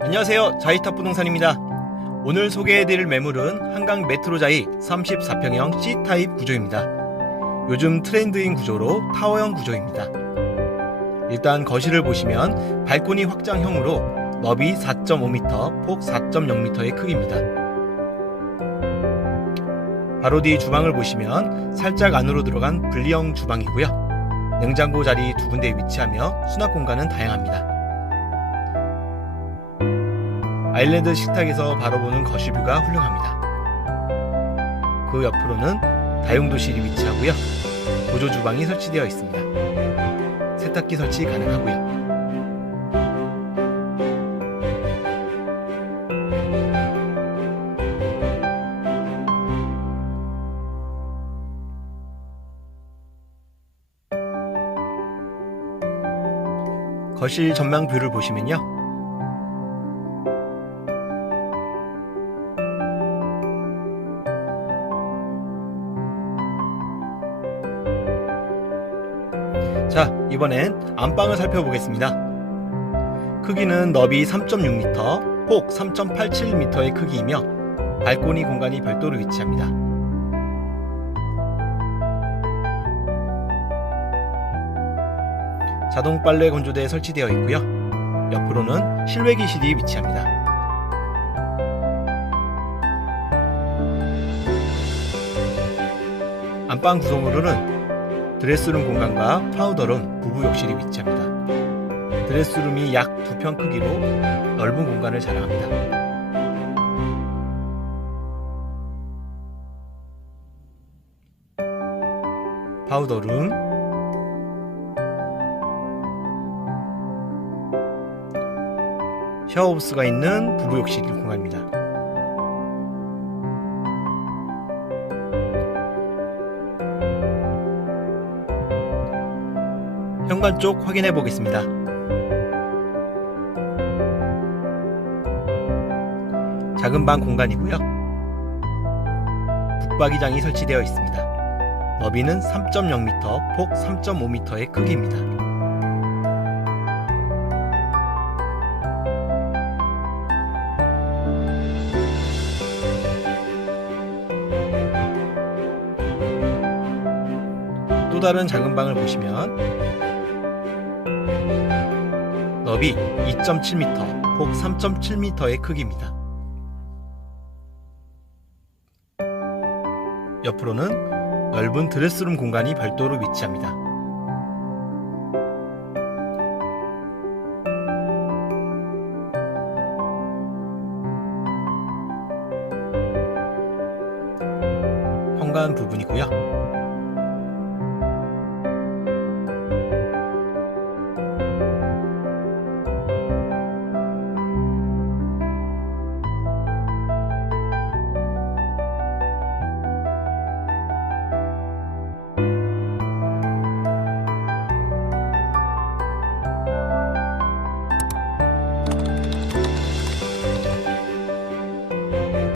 안녕하세요. 자이탑 부동산입니다. 오늘 소개해드릴 매물은 한강 메트로자이 34평형 C타입 구조입니다. 요즘 트렌드인 구조로 타워형 구조입니다. 일단 거실을 보시면 발코니 확장형으로 너비 4.5m, 폭 4.0m의 크기입니다. 바로 뒤 주방을 보시면 살짝 안으로 들어간 분리형 주방이고요. 냉장고 자리 두 군데 위치하며 수납 공간은 다양합니다. 아일랜드 식탁에서 바로 보는 거실뷰가 훌륭합니다. 그 옆으로는 다용도실이 위치하고요. 보조 주방이 설치되어 있습니다. 세탁기 설치 가능하고요. 거실 전망 뷰를 보시면요. 자, 이번엔 안방을 살펴보겠습니다. 크기는 너비 3.6m, 폭 3.87m의 크기이며 발코니 공간이 별도로 위치합니다. 자동 빨래 건조대에 설치되어 있고요. 옆으로는 실외 기실이 위치합니다. 안방 구성으로는 드레스룸 공간과 파우더룸, 부부 욕실이 위치합니다. 드레스룸이 약두평 크기로 넓은 공간을 자랑합니다. 파우더룸, 샤워부스가 있는 부부 욕실 공간입니다. 현관 쪽 확인해 보겠습니다. 작은 방 공간이고요. 붙박이장이 설치되어 있습니다. 너비는 3.0m, 폭 3.5m의 크기입니다. 또 다른 작은 방을 보시면 너비 2.7m, 폭 3.7m의 크기입니다. 옆으로는 넓은 드레스룸 공간이 별도로 위치합니다. 현관 부분이고요.